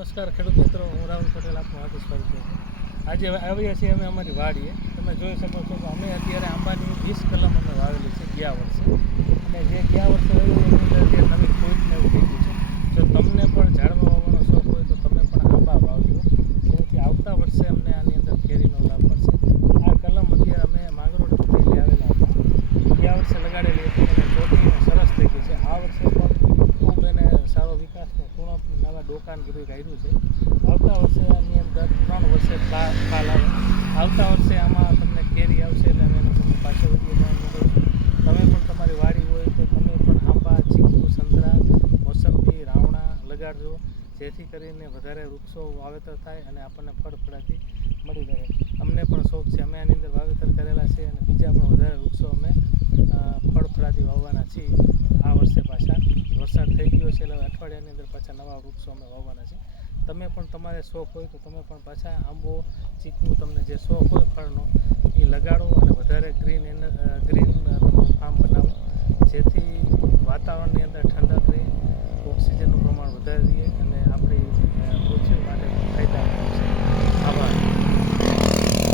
નમસ્કાર ખેડૂત મિત્રો, હું રાહુલ પટેલ આપનું હાર્દિક સ્વાગત કરું છું. આજે આવ્યા છીએ અમે અમારી વાડીએ. તમે જોઈ શકો છો કે અમે અત્યારે આંબાની 20 કલમ અમે વાવેલી છે ગયા વર્ષે, અને જે ગયા વર્ષે વાવ્યું એની અંદર જે નવી ફૂટને એવું થઈ ગયું છે. જો તમને પણ ઝાડવા વાવવાનો શોખ હોય તો તમે પણ આંબા વાવજો, જેથી આવતા વર્ષે અમને આની અંદર કેરીનો લાભ મળશે. આ કલમ અત્યારે અમે માંગરોળ લઈ આવેલા હતા, ગયા વર્ષે લગાડેલી હતી અને ચોટીમાં સરસ થઈ ગઈ છે. આ વર્ષે પણ ખૂબ એને સારો વિકાસનો પૂર્ણ નવા ડોકાન બધું કાઢ્યું છે. આવતા વર્ષે આની અંદર 3 વર્ષે ફાલ આવે. આવતા વર્ષે આમાં તમને કેરી આવશે એટલે અમે એનો તમને પાછો વિડીયો મોકલશું. તમે પણ તમારી વાડી હોય તો તમે પણ આંબા, ચીકુ, સંતરા, મોસંબી, રાવણા લગાડજો, જેથી કરીને વધારે વૃક્ષો વાવેતર થાય અને આપણને ફળફળાથી મળી રહે. અમને પણ શોખ છે, અમે આની અંદર વાવેતર કરેલા છે અને બીજા પણ વધારે વૃક્ષો અમે ફળફળાથી વાવવાના છીએ. આ વર્ષે પાછા વરસાદ થઈ ગયો છે એટલે અઠવાડિયાની અંદર પાછા નવા વૃક્ષો અમે વાવવાના છે. તમે પણ તમારે શોખ હોય તો તમે પણ પાછા આંબો, ચીકુ, તમને જે શોખ હોય ફળનો એ લગાડો અને વધારે ગ્રીન તમારું ફાર્મ બનાવો, જેથી વાતાવરણની અંદર ઠંડક રહે, ઓક્સિજનનું પ્રમાણ વધારે રહે અને